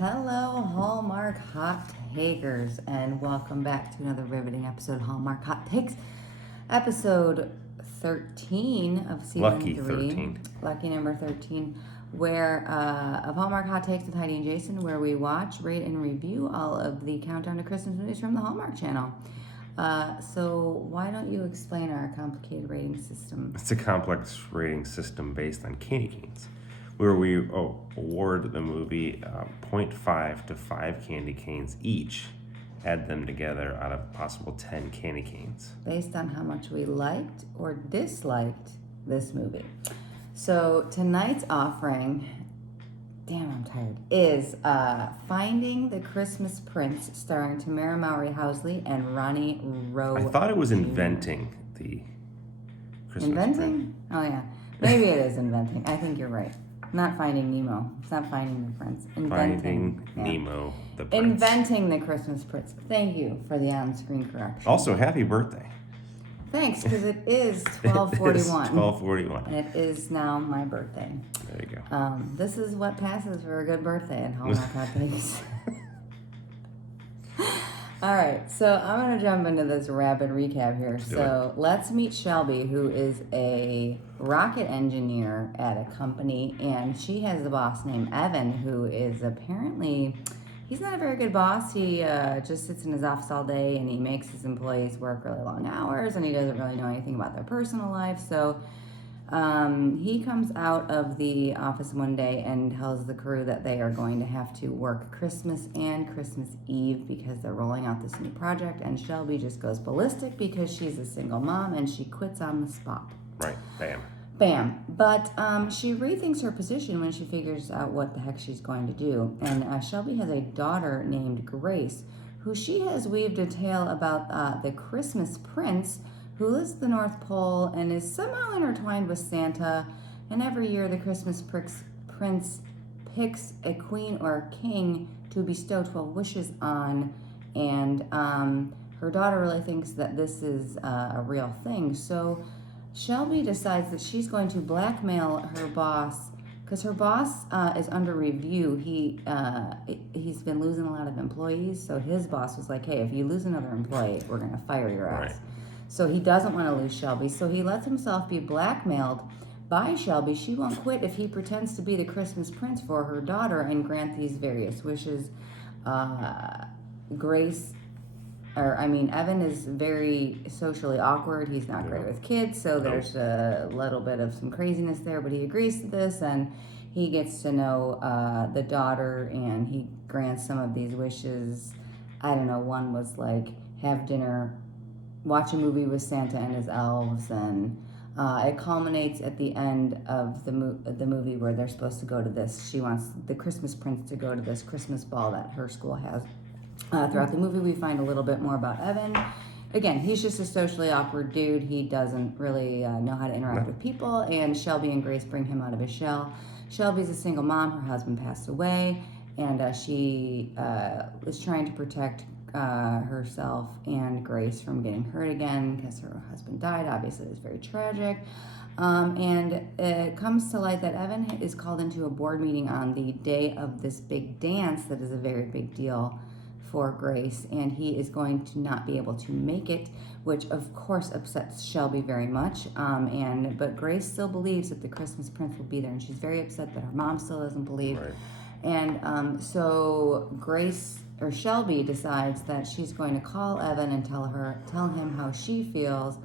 Hello, Hallmark Hot Takers, and welcome back to another riveting episode of Hallmark Hot Takes, episode 13 of season Lucky 3. 13. Lucky number 13, where of Hallmark Hot Takes with Heidi and Jason, where we watch, rate, and review all of the countdown to Christmas movies from the Hallmark Channel. So why don't you explain our complicated rating system? It's a complex rating system based on candy canes, where we award the movie 0.5 to 5 candy canes each, add them together out of possible 10 candy canes. Based on how much we liked or disliked this movie. So tonight's offering, damn I'm tired, is Finding the Christmas Prince, starring Tamera, Mowry, Housley, and Ronnie, Rowe. I thought it was Inventing the Christmas Prince. Inventing? Oh yeah. Maybe it is Inventing. I think you're right. Not Finding Nemo. It's not Finding the Prince. Finding Nemo the Prince. Inventing the Christmas Prince. Thank you for the on-screen correction. Also, happy birthday. Thanks, because it is 12:41. It is 12:41. And it is now my birthday. There you go. This is what passes for a good birthday at Hallmark Hot Takes. All right, so I'm going to jump into this rapid recap here. Let's meet Shelby, who is a rocket engineer at a company, and she has a boss named Evan, who is apparently, he's not a very good boss. He just sits in his office all day, and he makes his employees work really long hours, and he doesn't really know anything about their personal life. So he comes out of the office one day and tells the crew that they are going to have to work Christmas and Christmas Eve because they're rolling out this new project, and Shelby just goes ballistic because she's a single mom and she quits on the spot. Right, Bam. But she rethinks her position when she figures out what the heck she's going to do. And Shelby has a daughter named Grace, who she has weaved a tale about the Christmas Prince, who lives at the North Pole and is somehow intertwined with Santa. And every year the Christmas Prince picks a queen or a king to bestow 12 wishes on. And her daughter really thinks that this is a real thing. So Shelby decides that she's going to blackmail her boss, because her boss is under review. He's been losing a lot of employees, so his boss was like, hey, if you lose another employee, we're going to fire your ass. Right. So he doesn't want to lose Shelby, so he lets himself be blackmailed by Shelby. She won't quit if he pretends to be the Christmas Prince for her daughter and grant these various wishes. Evan is very socially awkward. He's not great with kids, so there's a little bit of some craziness there, but he agrees to this, and he gets to know the daughter, and he grants some of these wishes. I don't know, one was like, have dinner, watch a movie with Santa and his elves, and it culminates at the end of the movie where they're supposed to go to this. She wants the Christmas Prince to go to this Christmas ball that her school has. Throughout the movie, we find a little bit more about Evan. Again, he's just a socially awkward dude. He doesn't really know how to interact with people, and Shelby and Grace bring him out of his shell. Shelby's a single mom. Her husband passed away, and she is trying to protect herself and Grace from getting hurt again because her husband died. Obviously, it was very tragic. And it comes to light that Evan is called into a board meeting on the day of this big dance that is a very big deal for Grace, and he is going to not be able to make it, which of course upsets Shelby very much. But Grace still believes that the Christmas Prince will be there, and she's very upset that her mom still doesn't believe. Right. And so Shelby decides that she's going to call Evan and tell him how she feels,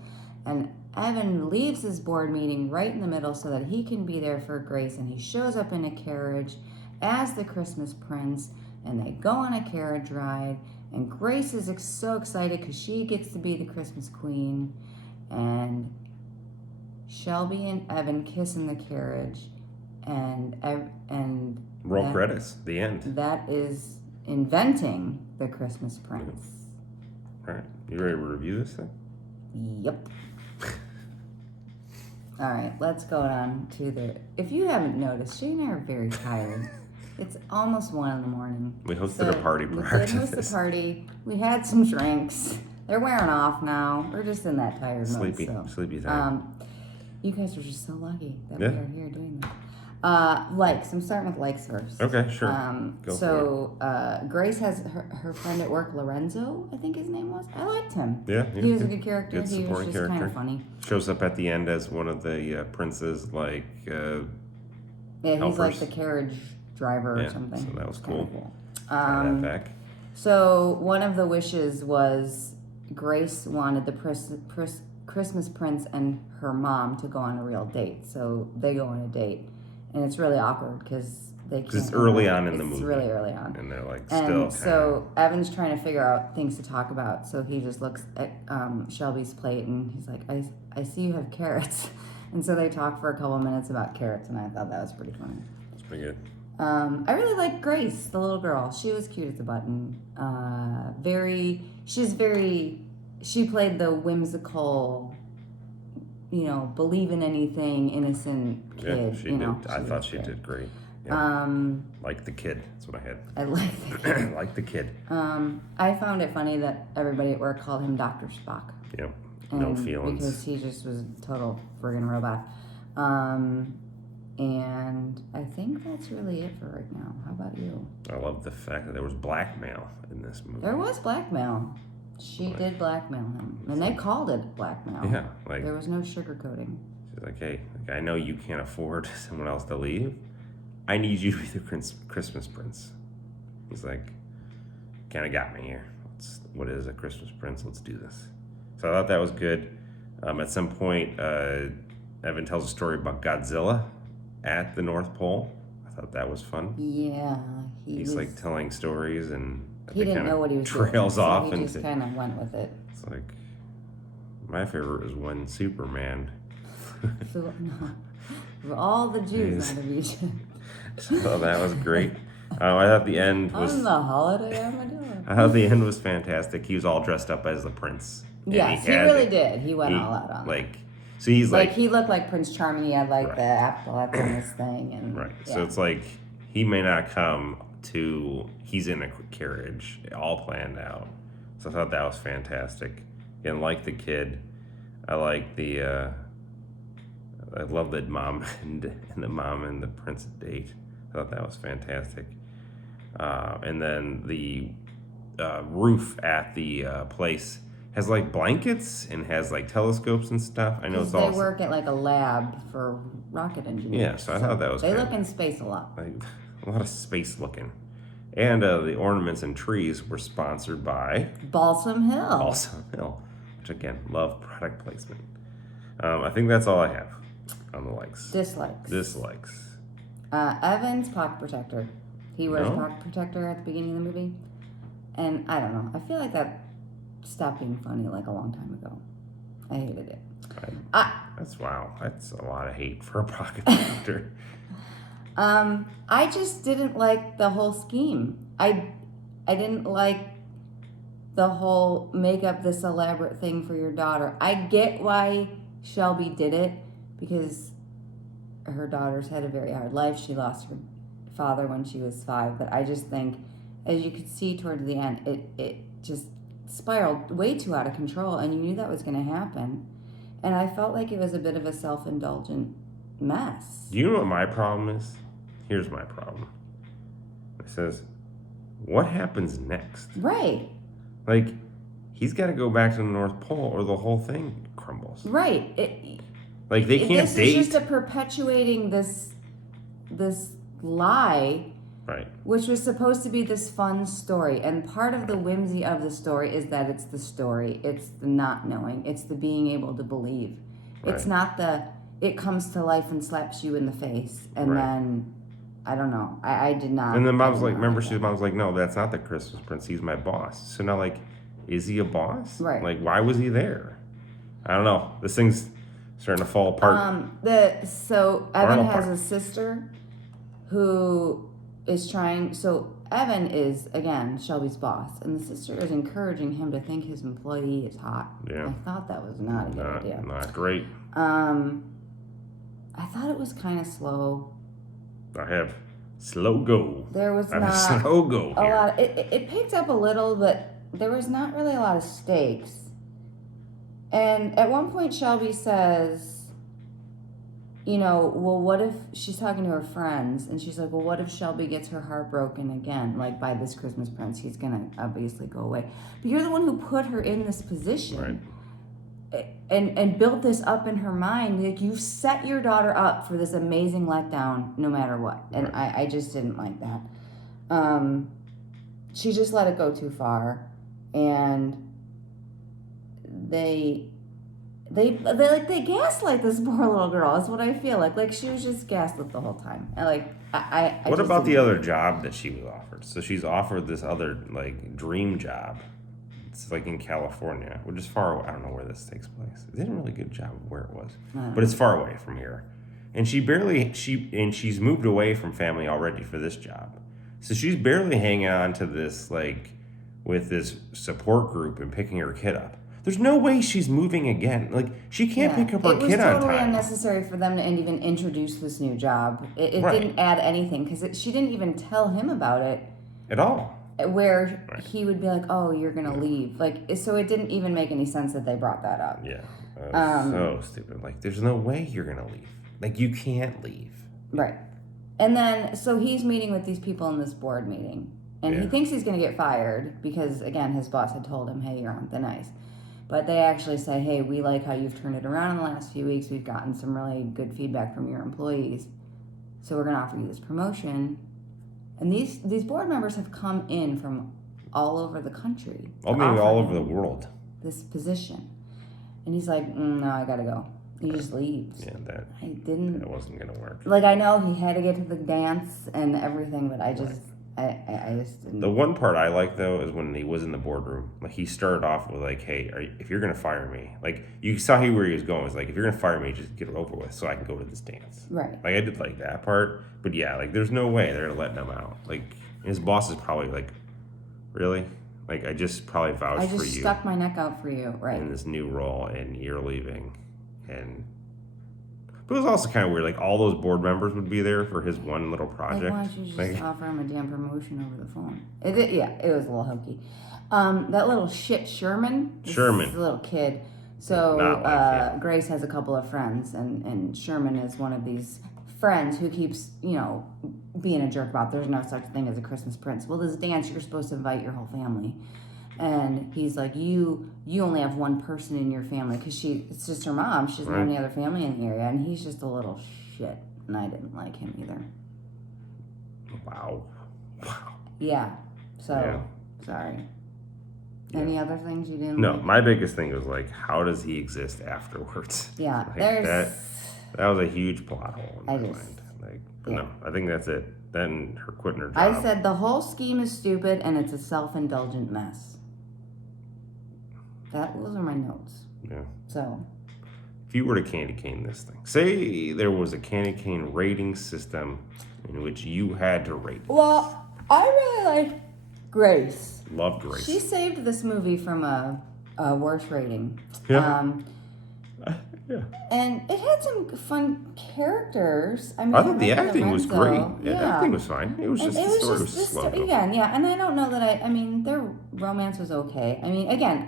and Evan leaves his board meeting right in the middle so that he can be there for Grace, and he shows up in a carriage as the Christmas Prince, and they go on a carriage ride, and Grace is so excited because she gets to be the Christmas Queen, and Shelby and Evan kiss in the carriage, and roll credits, the end. That is Inventing the Christmas Prince. All right, you ready to review this thing? Yep. All right, let's go on to if you haven't noticed, Shane and I are very tired. It's almost 1 a.m. We hosted a party prior to this. We did host a party. We had some drinks. They're wearing off now. We're just in that tired mode. Sleepy time. You guys are just so lucky that we are here doing that. Likes. I'm starting with likes first. Okay, sure. Go Grace has her friend at work, Lorenzo, I think his name was. I liked him. Yeah, he was a good character. Good He was supporting just kind character. of funny. Shows up at the end as one of the prince's Yeah, he's helpers. like the carriage driver or something. So that was cool. That back. So one of the wishes was Grace wanted the Christmas prince and her mom to go on a real date. So they go on a date, and it's really awkward because it's early on in the movie. It's really early on, and they're like and so Evan's trying to figure out things to talk about. So he just looks at Shelby's plate and he's like, I see you have carrots. And so they talk for a couple minutes about carrots, and I thought that was pretty funny. It's pretty good. I really liked Grace, the little girl. She was cute as a button. She played the whimsical, believe in anything, innocent kid. Yeah, she did. I thought she did great. Yeah. Like the kid. That's what I had. I like the kid. Like the kid. I found it funny that everybody at work called him Dr. Spock. Yep. No feelings. Because he just was a total friggin' robot. And I think that's really it for right now. How about you? I love the fact that there was blackmail in this movie. There was blackmail. She did blackmail him. And they called it blackmail. Yeah. There was no sugarcoating. She's like, hey, I know you can't afford someone else to leave. I need you to be the Christmas prince. He's like, kind of got me here. What is a Christmas prince? Let's do this. So I thought that was good. At some point, Evan tells a story about Godzilla at the North Pole. I thought that was fun. Yeah. He's like telling stories, and he didn't know what he was trails doing, off. So he just kind of went with it. It's like, my favorite is when Superman. So, no. All the Jews out of Egypt. So that was great. I thought the end was... On the holiday armadillo. I thought the end was fantastic. He was all dressed up as the prince. Yes, he really did. He went all out on it. So he's like... he looked like Prince Charming. He had the epaulets on his thing. And, right. Yeah. So it's like, he may not come to... He's in a carriage, all planned out. So I thought that was fantastic. And like the kid, I like the... I love that mom and the prince date. I thought that was fantastic. And then the roof at the place has like blankets and has like telescopes and stuff. I know it's all... They work at like a lab for rocket engineers. Yeah, so I thought that was They look in space a lot. Like, a lot of space looking. And the ornaments and trees were sponsored by... Balsam Hill. Balsam Hill. Which again, love product placement. I think that's all I have on the likes. Dislikes. Evan's pocket protector. He wears a pocket protector at the beginning of the movie. And I don't know. I feel like that stopped being funny like a long time ago. I hated it. That's a lot of hate for a pocket protector. I just didn't like the whole scheme. I didn't like the whole make up this elaborate thing for your daughter. I get why Shelby did it, because her daughter's had a very hard life. She lost her father when she was 5, but I just think, as you could see towards the end, it just spiraled way too out of control, and you knew that was going to happen. And I felt like it was a bit of a self-indulgent mess. Do you know what my problem is? Here's my problem. It says, what happens next? Right. Like, he's got to go back to the North Pole or the whole thing crumbles. Right. They can't date. This is just perpetuating this lie, right? Which was supposed to be this fun story. And part of the whimsy of the story is that it's the story. It's the not knowing. It's the being able to believe. Right. It's not it comes to life and slaps you in the face. And then, I don't know. I did not. And then mom's like, mom's like, no, that's not the Christmas prince. He's my boss. So now, is he a boss? Right. Like, why was he there? I don't know. This thing's starting to fall apart. So Evan has a sister who is trying. So Evan is, again, Shelby's boss, and the sister is encouraging him to think his employee is hot. Yeah. I thought that was not a good idea. Not great. I thought it was kind of slow. I have slow go. There was I not have slow go a here. lot. It picked up a little, but there was not really a lot of stakes. And at one point, Shelby says, well, what if she's talking to her friends and she's like, well, what if Shelby gets her heart broken again, like by this Christmas prince? He's gonna obviously go away. But you're the one who put her in this position, right? And built this up in her mind. Like, you've set your daughter up for this amazing letdown, no matter what. And right. I just didn't like that. She just let it go too far, and they gaslight this poor little girl. Is what I feel like. Like, she was just gaslit the whole time. What about the other job that she was offered? So she's offered this other like dream job. It's like in California, which is far away. I don't know where this takes place. They did a really good job of where it was, but it's far away from here. And she's moved away from family already for this job, so she's barely hanging on to this like with this support group and picking her kid up. There's no way she's moving again. Like, she can't pick up her kid on time. It was totally unnecessary for them to even introduce this new job. It right. didn't add anything, because she didn't even tell him about it. At all. Where right. he would be like, oh, you're going to leave. Like, so it didn't even make any sense that they brought that up. Yeah. So stupid. Like, there's no way you're going to leave. Like, you can't leave. Right. And then, so he's meeting with these people in this board meeting. And he thinks he's going to get fired because, again, his boss had told him, hey, you're on thin ice. But they actually say, hey, we like how you've turned it around in the last few weeks. We've gotten some really good feedback from your employees. So we're going to offer you this promotion. And these board members have come in from all over the country. Maybe all over the world. This position. And he's like, no, I got to go. He just leaves. Yeah, that wasn't going to work. Like, I know he had to get to the dance and everything, but I just didn't. The one part I like, though, is when he was in the boardroom. Like, he started off with, like, hey, if you're going to fire me, like, you saw where he was going. It was like, if you're going to fire me, just get it over with so I can go to this dance. Right. Like, I did like that part. But, yeah, like, there's no way they're letting him out. Like, his boss is probably like, really? Like, I just probably vouched for you. I just stuck my neck out for you. Right. In this new role, and you're leaving. But it was also kind of weird. Like, all those board members would be there for his one little project. Like, why don't you just offer him a damn promotion over the phone? It was a little hokey. That little shit Sherman. This little kid. So Grace has a couple of friends, and Sherman is one of these friends who keeps, being a jerk about there's no such thing as a Christmas prince. Well, this dance, you're supposed to invite your whole family. And he's like, you only have one person in your family, because it's just her mom. She doesn't have any other family in the area. And he's just a little shit. And I didn't like him either. Wow. Yeah. So, sorry. Yeah. Any other things you didn't like? No, my biggest thing was, like, how does he exist afterwards? Yeah. Like, that was a huge plot hole in my mind. Like, no, I think that's it. Then her quitting her job. I said the whole scheme is stupid and it's a self-indulgent mess. Those are my notes. Yeah. So, if you were to candy cane this thing, say there was a candy cane rating system in which you had to rate. Well, I really like Grace. Loved Grace. She saved this movie from a worse rating. Yeah. Yeah. And it had some fun characters. I thought the acting was great. Yeah, the acting was fine. It was just the story was slow. Again, yeah. And I don't know that their romance was okay. I mean, again,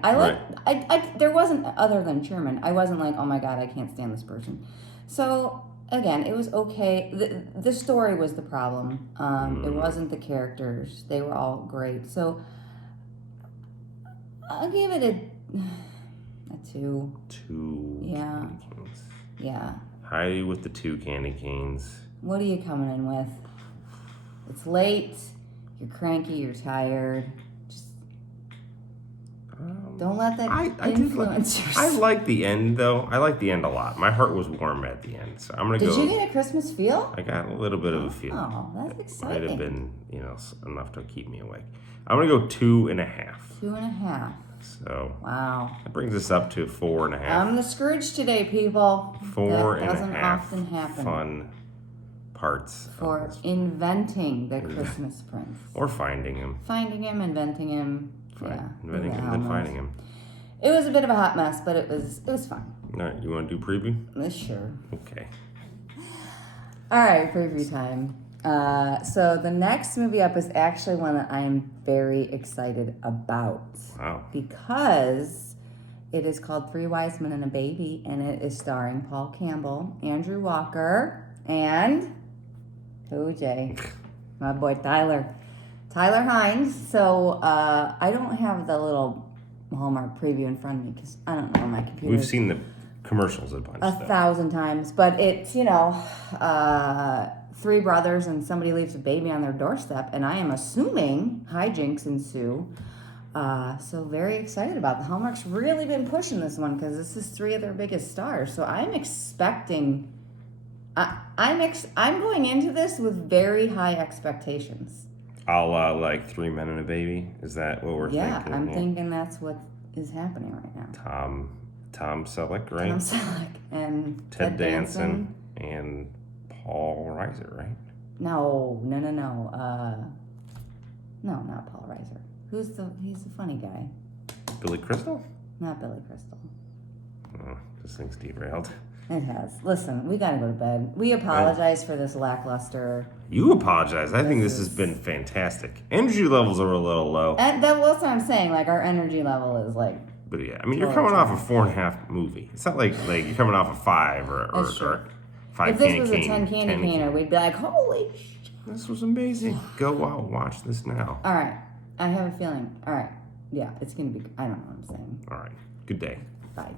there wasn't, other than Sherman, I wasn't like, oh my God, I can't stand this person. So, again, it was okay. The story was the problem. It wasn't the characters. They were all great. So, I'll give it a 2. 2 yeah. candy canes. Yeah. High with the 2 candy canes. What are you coming in with? It's late. You're cranky. You're tired. Just don't let that influence your... I like the end, though. I like the end a lot. My heart was warm at the end, so I'm gonna go. Did you get a Christmas feel? I got a little bit of a feel. Oh, that's exciting. Might have been, enough to keep me awake. I'm gonna go 2.5. 2.5. So wow, that brings us up to 4.5. I'm the Scrooge today, people. 4.5 doesn't often happen. Fun parts for inventing the Christmas prince or finding him, inventing him, inventing him, then finding him. It was a bit of a hot mess, but it was fun. All right, you want to do preview? Sure. Okay. All right, preview time. So the next movie up is actually one that I am very excited about. Wow. Because It is called Three Wise Men and a Baby, and it is starring Paul Campbell, Andrew Walker, and who, Jay? My boy Tyler Hines. So I don't have the little Hallmark preview in front of me because I don't know on my computer. We've seen the commercials a bunch. 1,000 times, but it's three brothers and somebody leaves a baby on their doorstep, and I am assuming hijinks ensue. So very excited about the Hallmark's really been pushing this one because this is three of their biggest stars. So I'm expecting. I'm going into this with very high expectations. A la like Three Men and a Baby. Is that what we're thinking? Yeah, I'm thinking that's what is happening right now. Tom Selleck, right? Tom Selleck and Ted Danson and Paul Reiser, right? No. No, not Paul Reiser. He's the funny guy. Billy Crystal? Not Billy Crystal. Oh, this thing's derailed. It has. Listen, we gotta go to bed. We apologize for this lackluster. You apologize. I think this has been fantastic. Energy levels are a little low. And that's what I'm saying. Like, our energy level is like. But yeah, I mean, you're coming off a 4.5 movie. It's not like you're coming off a 5 or 5 if this was a 10 candy caner, we'd be like, holy shit. This was amazing. Go out, watch this now. All right. I have a feeling. All right. Yeah, it's gonna be. I don't know what I'm saying. All right. Good day. Bye.